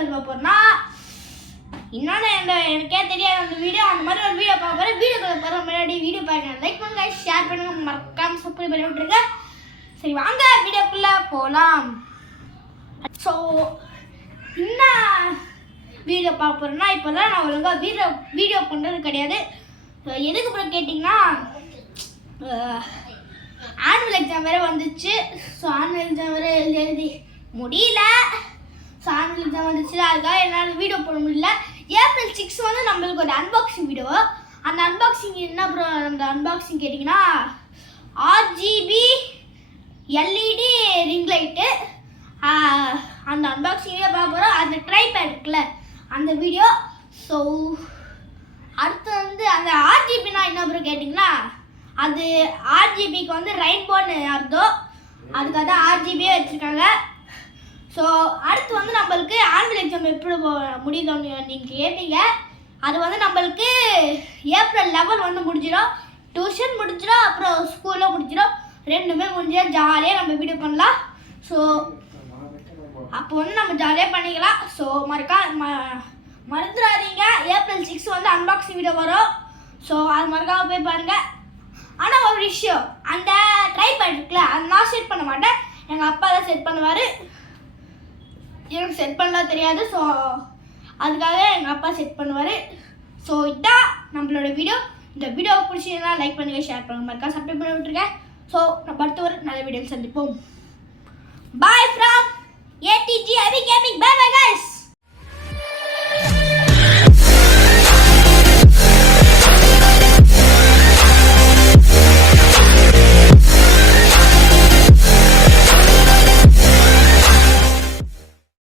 பற்றி பார்ப்போம்னா இன்னொன்று எனக்கே தெரியாது அந்த வீடியோ அந்த மாதிரி ஒரு வீடியோ பார்க்க போகிறேன். வீடியோக்குள்ள போகிற முன்னாடி வீடியோ பார்க்க லைக் பண்ணுங்க, ஷேர் பண்ணுங்க, மறக்காம சப்ஸ்கிரைப் பண்ணி விட்டுருங்க. சரி வாங்க வீடியோக்குள்ளே போகலாம். ஸோ என்ன வீடியோ பார்க்க போகிறேன்னா இப்போதான் நான் ஒழுங்காக வீடியோ பண்ணுறது கிடையாது. எதுக்கு அப்புறம் கேட்டிங்கன்னா ஆனுவல் எக்ஸாம் வேறு வந்துச்சு. ஸோ ஆனுவல் எக்ஸாம் வேறு எழுதி முடியல. ஸோ ஆனுவல் எக்ஸாம் வந்துச்சு, அதுக்காக என்னால் வீடியோ போட முடியல. ஏப்ரல் 6 வந்து நம்மளுக்கு ஒரு அன்பாக்சிங் வீடியோ. அந்த அன்பாக்சிங் என்ன அப்புறம் அந்த அன்பாக்சிங் கேட்டிங்கன்னா RGB LED ரிங் லைட்டு அந்த அன்பாக்சிங் வீடியோ பார்க்க போகிறோம். அந்த ட்ரைபேட் இருக்குல்ல அந்த வீடியோ. ஸோ அடுத்து வந்து அந்த RGBனா என்ன அப்புறம் கேட்டிங்கன்னா அது RGBக்கு வந்து ரெயின்போன்னு அர்த்தம். அதுக்காக தான் RGBயே வச்சுருக்காங்க. ஸோ அடுத்து வந்து நம்மளுக்கு ஆனுவல் எக்ஸாம் எப்படி முடியுதோன்னு நீங்கள் கேட்டீங்க. அது வந்து நம்மளுக்கு ஏப்ரல் 11 வந்து முடிஞ்சிடும். டியூஷன் முடிஞ்சிடும், அப்புறம் ஸ்கூலில் முடிஞ்சிடும். ரெண்டுமே முடிஞ்சிடும். ஜாலியாக நம்ம வீடியோ பண்ணலாம். ஸோ அப்போ வந்து நம்ம ஜாலியாக பண்ணிக்கலாம். ஸோ மறந்துடாதீங்க, ஏப்ரல் 6 வந்து அன்பாக்சிங் வீடியோ வரும். ஸோ அது மறக்காம போய் பாருங்கள். ஆனால் ஒரு விஷயம், அந்த ட்ரைபேட் இருக்குல்ல அது நான் செட் பண்ண மாட்டேன், எங்கள் அப்பா தான் செட் பண்ணுவார். எனக்கு செட் பண்ணலாம் தெரியாது. ஸோ அதுக்காக எங்கள் அப்பா செட் பண்ணுவார். ஸோ இதான் நம்மளோட வீடியோ. இந்த வீடியோவை பிடிச்சிங்கன்னா லைக் பண்ணுங்கள், ஷேர் பண்ணுங்கள், மறக்காம சப்ஸ்கிரைப் பண்ணி விட்டுருக்கேன். ஸோ நம்ம அடுத்த ஒரு நல்ல வீடியோ சந்திப்போம். Bye from ATG Heavy Gaming. Bye bye guys.